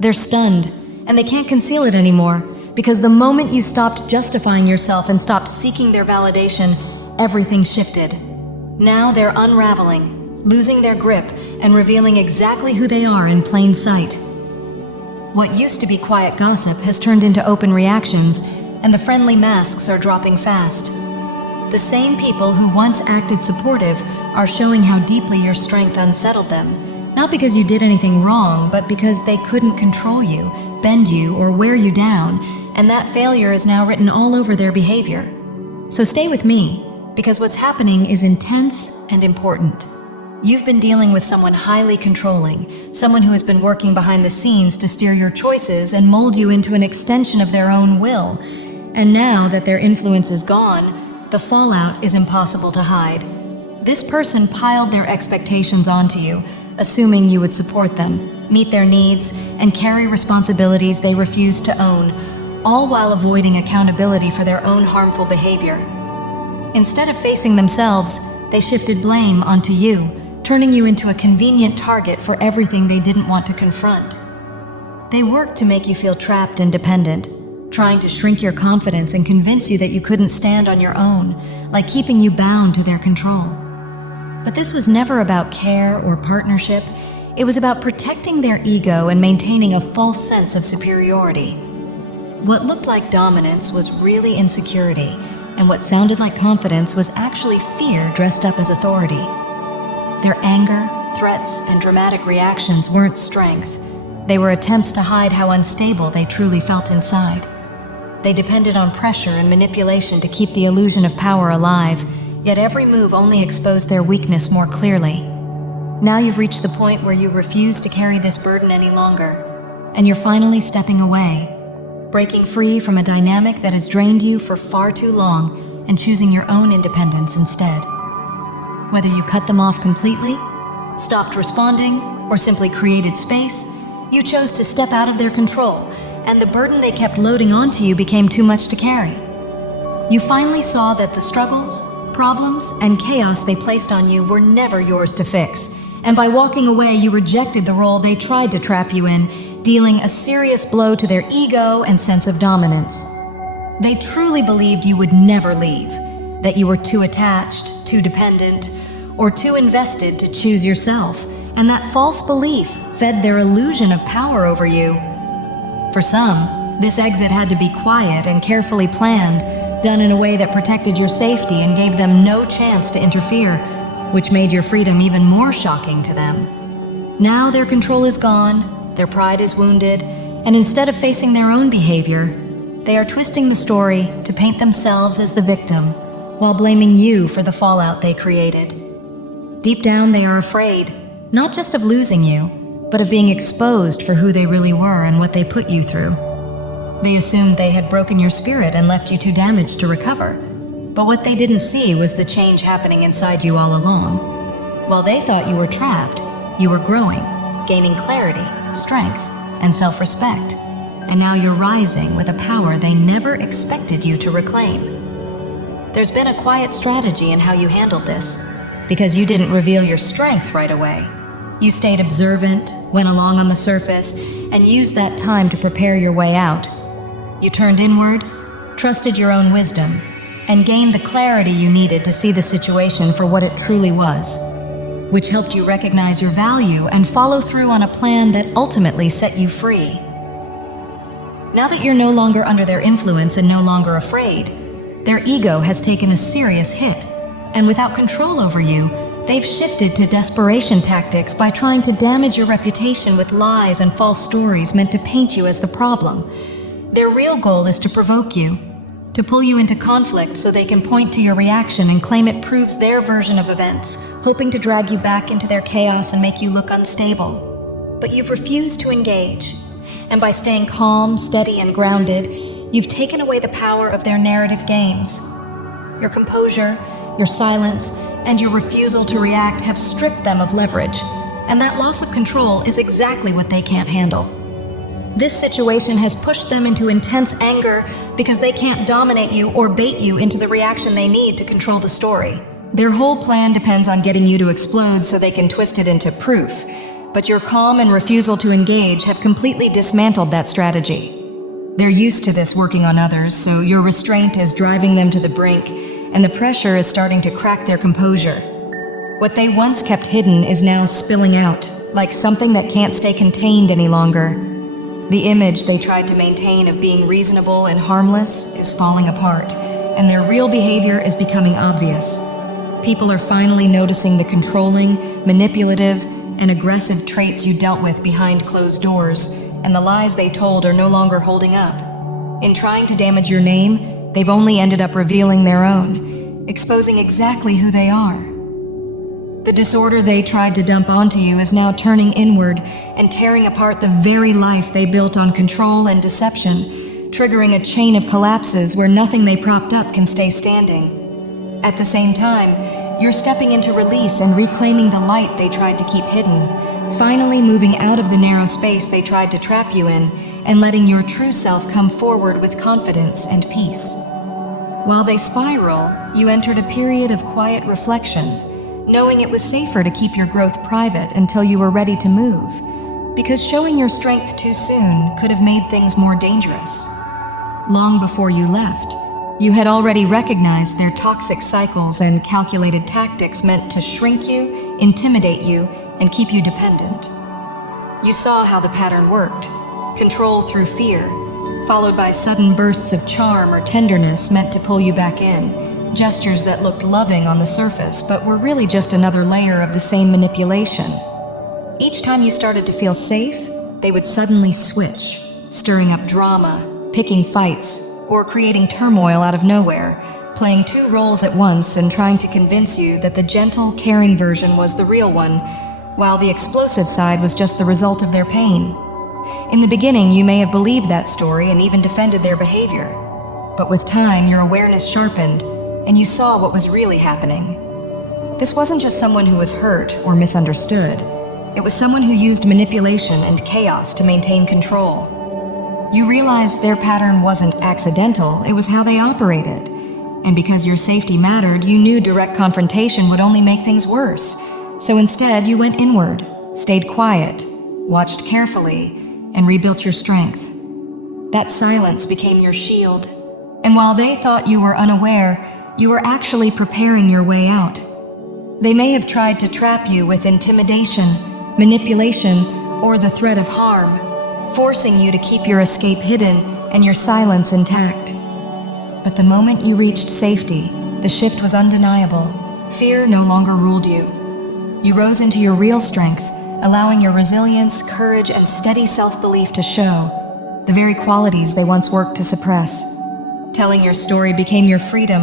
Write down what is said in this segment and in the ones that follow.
They're stunned, and they can't conceal it anymore, because the moment you stopped justifying yourself and stopped seeking their validation, everything shifted. Now they're unraveling, losing their grip, and revealing exactly who they are in plain sight. What used to be quiet gossip has turned into open reactions, and the friendly masks are dropping fast. The same people who once acted supportive are showing how deeply your strength unsettled them, not because you did anything wrong, but because they couldn't control you, bend you, or wear you down, and that failure is now written all over their behavior. So stay with me, because what's happening is intense and important. You've been dealing with someone highly controlling, someone who has been working behind the scenes to steer your choices and mold you into an extension of their own will. And now that their influence is gone, the fallout is impossible to hide. This person piled their expectations onto you, assuming you would support them, meet their needs, and carry responsibilities they refused to own, all while avoiding accountability for their own harmful behavior. Instead of facing themselves, they shifted blame onto you, turning you into a convenient target for everything they didn't want to confront. They worked to make you feel trapped and dependent, trying to shrink your confidence and convince you that you couldn't stand on your own, like keeping you bound to their control. But this was never about care or partnership. It was about protecting their ego and maintaining a false sense of superiority. What looked like dominance was really insecurity, and what sounded like confidence was actually fear dressed up as authority. Their anger, threats, and dramatic reactions weren't strength. They were attempts to hide how unstable they truly felt inside. They depended on pressure and manipulation to keep the illusion of power alive, yet every move only exposed their weakness more clearly. Now you've reached the point where you refuse to carry this burden any longer, and you're finally stepping away, breaking free from a dynamic that has drained you for far too long and choosing your own independence instead. Whether you cut them off completely, stopped responding, or simply created space, you chose to step out of their control, and the burden they kept loading onto you became too much to carry. You finally saw that the struggles, problems, and chaos they placed on you were never yours to fix, and by walking away, you rejected the role they tried to trap you in, dealing a serious blow to their ego and sense of dominance. They truly believed you would never leave, that you were too attached, too dependent, or too invested to choose yourself, and that false belief fed their illusion of power over you. For some, this exit had to be quiet and carefully planned, done in a way that protected your safety and gave them no chance to interfere, which made your freedom even more shocking to them. Now their control is gone, their pride is wounded, and instead of facing their own behavior, they are twisting the story to paint themselves as the victim, while blaming you for the fallout they created. Deep down, they are afraid, not just of losing you, but of being exposed for who they really were and what they put you through. They assumed they had broken your spirit and left you too damaged to recover, but what they didn't see was the change happening inside you all along. While they thought you were trapped, you were growing, gaining clarity, strength, and self-respect, and now you're rising with a power they never expected you to reclaim. There's been a quiet strategy in how you handled this, because you didn't reveal your strength right away. You stayed observant, went along on the surface, and used that time to prepare your way out. You turned inward, trusted your own wisdom, and gained the clarity you needed to see the situation for what it truly was, which helped you recognize your value and follow through on a plan that ultimately set you free. Now that you're no longer under their influence and no longer afraid, their ego has taken a serious hit, and without control over you, they've shifted to desperation tactics by trying to damage your reputation with lies and false stories meant to paint you as the problem. Their real goal is to provoke you, to pull you into conflict so they can point to your reaction and claim it proves their version of events, hoping to drag you back into their chaos and make you look unstable. But you've refused to engage, and by staying calm, steady, and grounded, you've taken away the power of their narrative games. Your composure, your silence, and your refusal to react have stripped them of leverage, and that loss of control is exactly what they can't handle. This situation has pushed them into intense anger because they can't dominate you or bait you into the reaction they need to control the story. Their whole plan depends on getting you to explode so they can twist it into proof, but your calm and refusal to engage have completely dismantled that strategy. They're used to this working on others, so your restraint is driving them to the brink, and the pressure is starting to crack their composure. What they once kept hidden is now spilling out, like something that can't stay contained any longer. The image they tried to maintain of being reasonable and harmless is falling apart, and their real behavior is becoming obvious. People are finally noticing the controlling, manipulative, and aggressive traits you dealt with behind closed doors, and the lies they told are no longer holding up. In trying to damage your name, they've only ended up revealing their own, exposing exactly who they are. The disorder they tried to dump onto you is now turning inward and tearing apart the very life they built on control and deception, triggering a chain of collapses where nothing they propped up can stay standing. At the same time, you're stepping into release and reclaiming the light they tried to keep hidden, finally moving out of the narrow space they tried to trap you in and letting your true self come forward with confidence and peace. While they spiral, you entered a period of quiet reflection, knowing it was safer to keep your growth private until you were ready to move, because showing your strength too soon could have made things more dangerous. Long before you left, you had already recognized their toxic cycles and calculated tactics meant to shrink you, intimidate you, and keep you dependent. You saw how the pattern worked: control through fear, followed by sudden bursts of charm or tenderness meant to pull you back in, gestures that looked loving on the surface but were really just another layer of the same manipulation. Each time you started to feel safe, they would suddenly switch, stirring up drama, picking fights, or creating turmoil out of nowhere, playing two roles at once and trying to convince you that the gentle, caring version was the real one, while the explosive side was just the result of their pain. In the beginning, you may have believed that story and even defended their behavior. But with time, your awareness sharpened, and you saw what was really happening. This wasn't just someone who was hurt or misunderstood. It was someone who used manipulation and chaos to maintain control. You realized their pattern wasn't accidental, it was how they operated. And because your safety mattered, you knew direct confrontation would only make things worse. So instead, you went inward, stayed quiet, watched carefully, and rebuilt your strength. That silence became your shield. And while they thought you were unaware, you were actually preparing your way out. They may have tried to trap you with intimidation, manipulation, or the threat of harm, forcing you to keep your escape hidden and your silence intact. But the moment you reached safety, the shift was undeniable. Fear no longer ruled you. You rose into your real strength, allowing your resilience, courage, and steady self-belief to show, the very qualities they once worked to suppress. Telling your story became your freedom,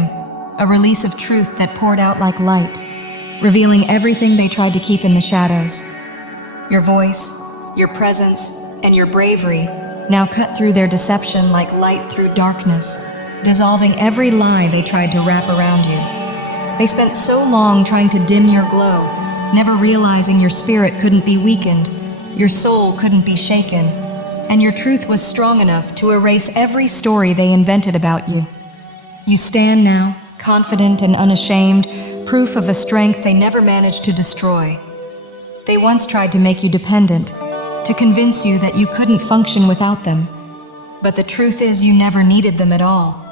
a release of truth that poured out like light, revealing everything they tried to keep in the shadows. Your voice, your presence, and your bravery now cut through their deception like light through darkness, dissolving every lie they tried to wrap around you. They spent so long trying to dim your glow, never realizing your spirit couldn't be weakened, your soul couldn't be shaken, and your truth was strong enough to erase every story they invented about you. You stand now, confident and unashamed, proof of a strength they never managed to destroy. They once tried to make you dependent, to convince you that you couldn't function without them. But the truth is you never needed them at all.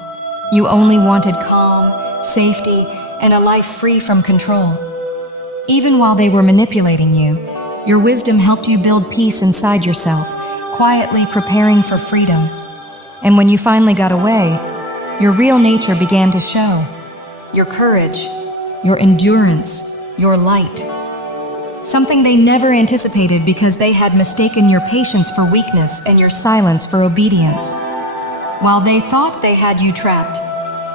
You only wanted calm, safety, and a life free from control. Even while they were manipulating you, your wisdom helped you build peace inside yourself, quietly preparing for freedom. And when you finally got away, your real nature began to show. Your courage, your endurance, your light. Something they never anticipated because they had mistaken your patience for weakness and your silence for obedience. While they thought they had you trapped,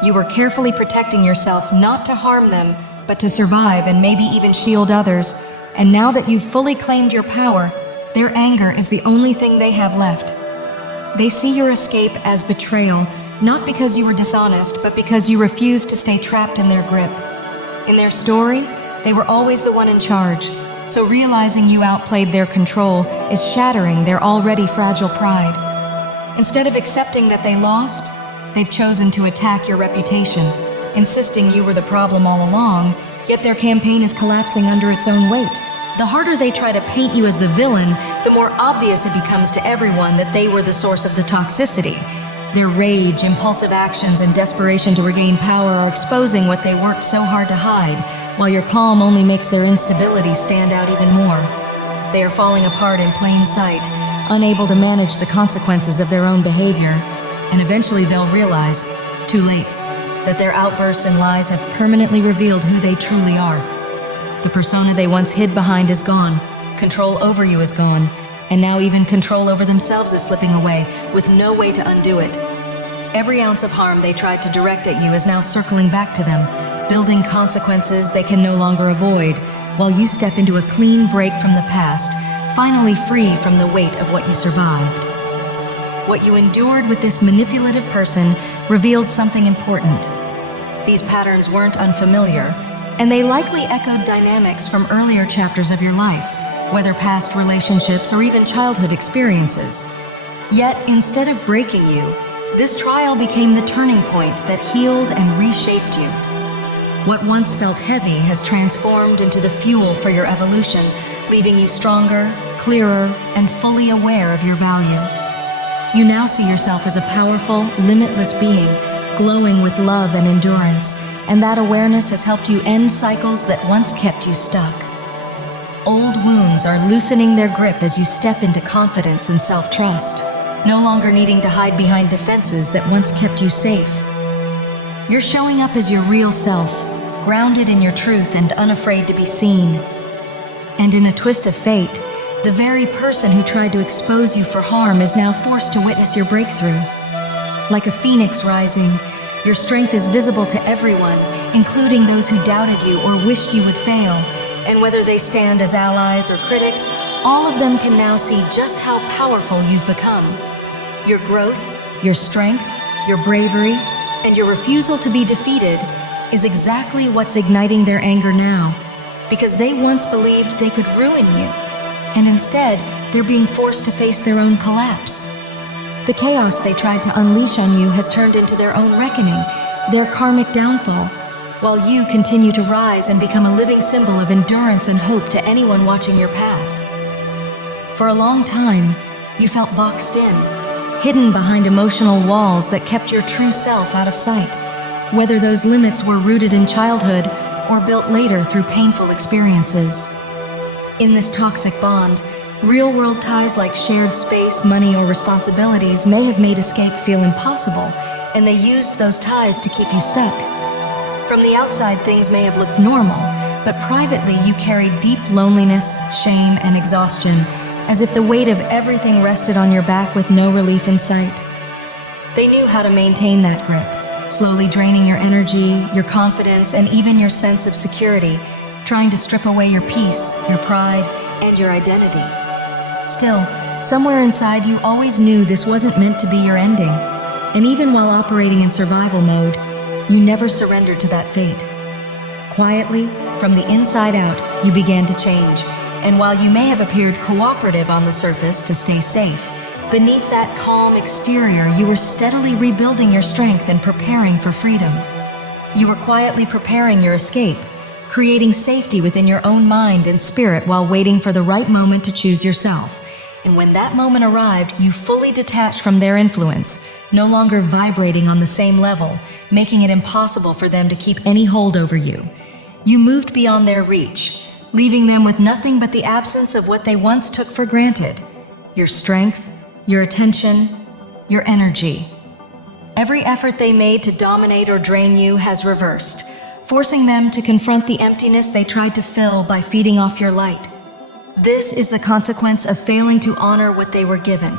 you were carefully protecting yourself not to harm them, but to survive and maybe even shield others. And now that you've fully claimed your power, their anger is the only thing they have left. They see your escape as betrayal, not because you were dishonest, but because you refused to stay trapped in their grip. In their story, they were always the one in charge, so realizing you outplayed their control is shattering their already fragile pride. Instead of accepting that they lost, they've chosen to attack your reputation, insisting you were the problem all along, yet their campaign is collapsing under its own weight. The harder they try to paint you as the villain, the more obvious it becomes to everyone that they were the source of the toxicity. Their rage, impulsive actions, and desperation to regain power are exposing what they worked so hard to hide, while your calm only makes their instability stand out even more. They are falling apart in plain sight, unable to manage the consequences of their own behavior, and eventually they'll realize, too late, that their outbursts and lies have permanently revealed who they truly are. The persona they once hid behind is gone, control over you is gone, and now even control over themselves is slipping away, with no way to undo it. Every ounce of harm they tried to direct at you is now circling back to them, building consequences they can no longer avoid, while you step into a clean break from the past, finally free from the weight of what you survived. What you endured with this manipulative person revealed something important. These patterns weren't unfamiliar, and they likely echoed dynamics from earlier chapters of your life, whether past relationships or even childhood experiences. Yet, instead of breaking you, this trial became the turning point that healed and reshaped you. What once felt heavy has transformed into the fuel for your evolution, leaving you stronger, clearer, and fully aware of your value. You now see yourself as a powerful, limitless being, glowing with love and endurance, and that awareness has helped you end cycles that once kept you stuck. Old wounds are loosening their grip as you step into confidence and self-trust, no longer needing to hide behind defenses that once kept you safe. You're showing up as your real self, grounded in your truth and unafraid to be seen. And in a twist of fate, the very person who tried to expose you for harm is now forced to witness your breakthrough. Like a phoenix rising, your strength is visible to everyone, including those who doubted you or wished you would fail. And whether they stand as allies or critics, all of them can now see just how powerful you've become. Your growth, your strength, your bravery, and your refusal to be defeated is exactly what's igniting their anger now, because they once believed they could ruin you, and instead, they're being forced to face their own collapse. The chaos they tried to unleash on you has turned into their own reckoning, their karmic downfall, while you continue to rise and become a living symbol of endurance and hope to anyone watching your path. For a long time, you felt boxed in, hidden behind emotional walls that kept your true self out of sight, whether those limits were rooted in childhood or built later through painful experiences. In this toxic bond, real-world ties like shared space, money, or responsibilities may have made escape feel impossible, and they used those ties to keep you stuck. From the outside, things may have looked normal, but privately you carried deep loneliness, shame, and exhaustion, as if the weight of everything rested on your back with no relief in sight. They knew how to maintain that grip, slowly draining your energy, your confidence, and even your sense of security, trying to strip away your peace, your pride, and your identity. Still, somewhere inside you always knew this wasn't meant to be your ending, and even while operating in survival mode, you never surrendered to that fate. Quietly, from the inside out, you began to change, and while you may have appeared cooperative on the surface to stay safe, beneath that calm exterior, you were steadily rebuilding your strength and preparing for freedom. You were quietly preparing your escape, creating safety within your own mind and spirit while waiting for the right moment to choose yourself. And when that moment arrived, you fully detached from their influence, no longer vibrating on the same level, making it impossible for them to keep any hold over you. You moved beyond their reach, leaving them with nothing but the absence of what they once took for granted: your strength, your attention, your energy. Every effort they made to dominate or drain you has reversed, forcing them to confront the emptiness they tried to fill by feeding off your light. This is the consequence of failing to honor what they were given.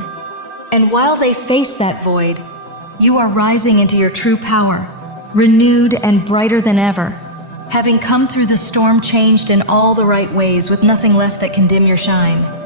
And while they face that void, you are rising into your true power, renewed and brighter than ever, having come through the storm changed in all the right ways with nothing left that can dim your shine.